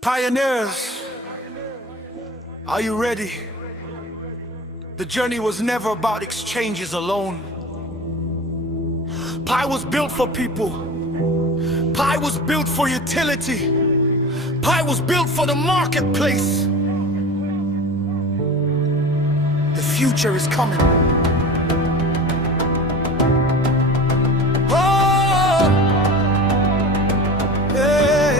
Pioneers, are you ready? The journey was never about exchanges alone. Pi was built for people. Pi was built for utility. Pi was built for the marketplace. The future is coming. Oh, yeah.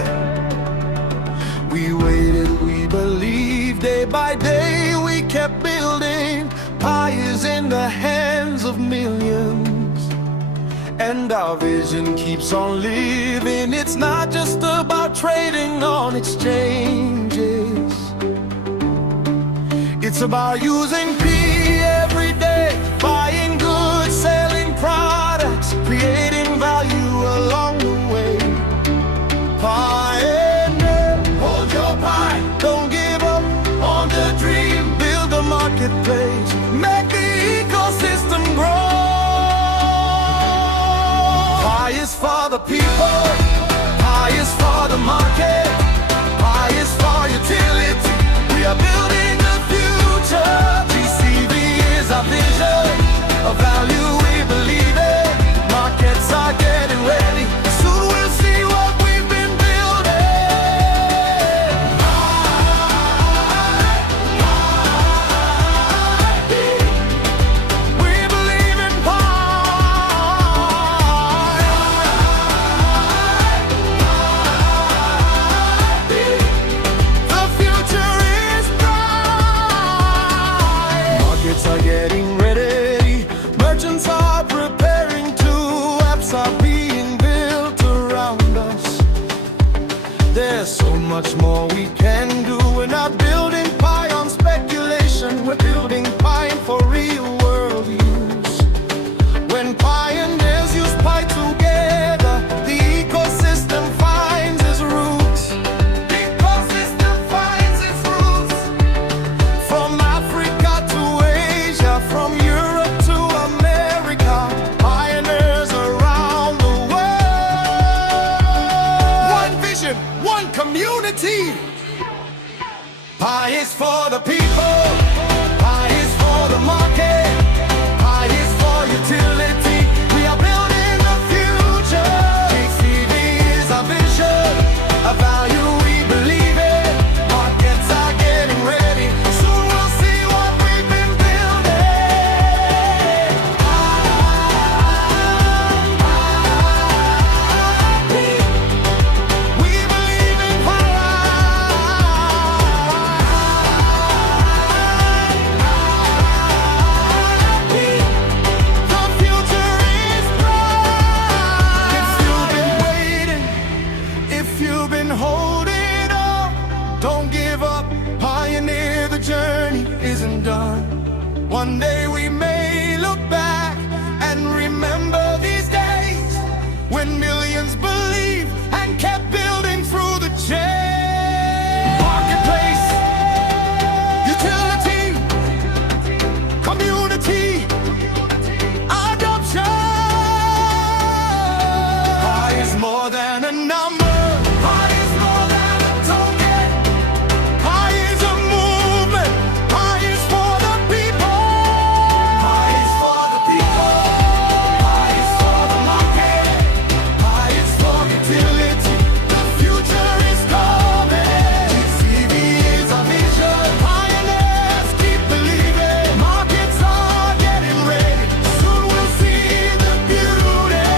We waited, we believed, day by day we kept building. Pi is in the hands of millions, and our vision keeps on living. It's not just about trading on exchanges. It's about using P every day, buying goods, selling products, creating value along the way. Pioneer, hold your pie, don't give up on the dream. Build a marketplace, make the ecosystem grow. Pi is for the people, Pi is for the market, Pi is for utility. We are building the future. GCV is our vision, a value we believe in. Markets are getting ready, soon we'll see what we've been building. We believe in Pi. The future is bright. Markets are getting ready, merchants are preparing to, apps are being built around us. There's so much more we can do. We're not building Pi on speculation, we're building Pi for real world use. When pioneers use Pi together, the ecosystem finds its roots. The ecosystem finds its roots. From Africa to Asia, from Europe to America, pioneers around the world. One vision, one community. Pi is for the people, Pi is for the market, Pi is for utility. We are building the future. GCV is our vision, a value we believe in. Markets are getting ready, soon we'll see what we've been building. We believe in Pi. The future is bright. If you've been waiting, if you've been holding on, don't give up. Pioneer, the journey isn't done. One day we may look back and remember these days when millions believed and kept building through the chain. Marketplace, utility, community, adoption. Pi is more than a number. Pi is more than a token. Pi is a movement. Pi is for the people. Pi is for the people. Pi is for the market. Pi is for utility. The future is coming. GCV is our vision. Pioneers keep believing. Markets are getting ready, soon we'll see the beauty.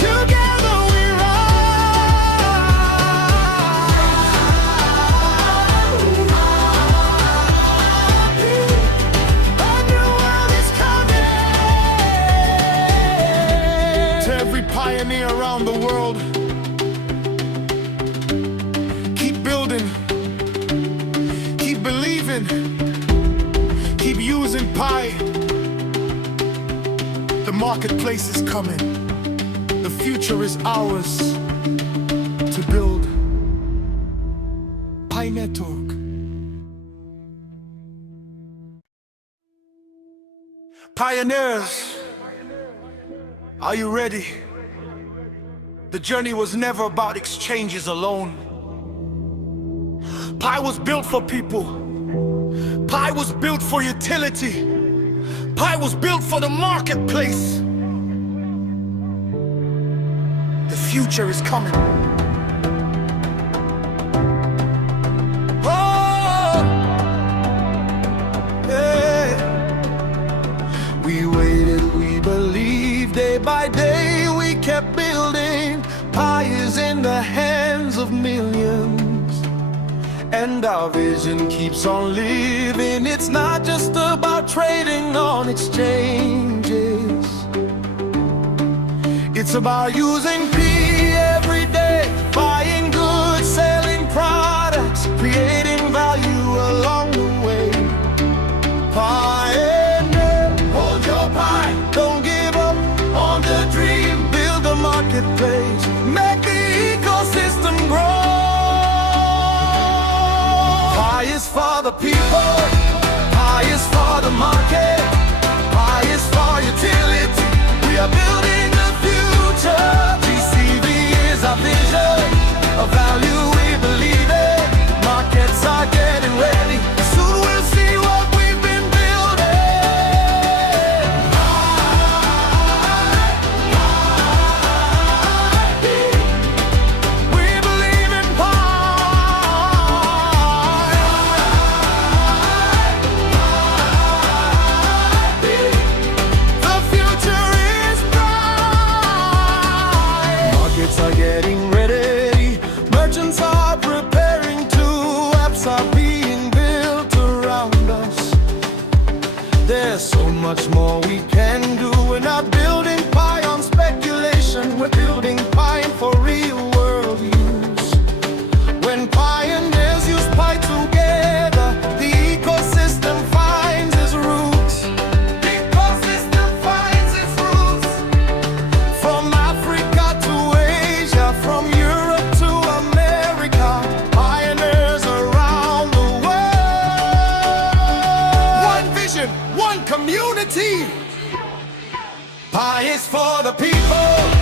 Together we rise. A new world is coming. To every pioneer around the world, keep building, keep believing, keep using Pi. The marketplace is coming. The future is ours to build. Pi Network. Pioneers, Are you ready? The journey was never about exchanges alone. Pi was built for people. Pi was built for utility. Pi was built for the marketplace. The future is coming. Oh, yeah. We waited, we believed, day by day we kept building. Pi is in the hands of millions, and our vision keeps on living. It's not just about trading on exchanges. It's about using P every day, buying goods, selling products, creating value along the way. Pioneer, hold your pie, don't give up on the dream. Build a marketplace, make the ecosystem grow. Pi is for the people, Pi is for the market, Pi is for utility. We are building the future. GCV is our vision, a value we believe in. Markets are getting ready, soon we'll see what we've been building. We believe in Pi. The future is bright. Markets are getting ready, merchants are preparing to, apps are being built around us. There's so much more we can do. We're not building Pi on speculation, we're building Pi for real world use. When pioneers use Pi together, the ecosystem finds its roots. The ecosystem finds its roots. From Africa to Asia, from Europe to America, pioneers around the world. One vision, one community. Pi is for the people.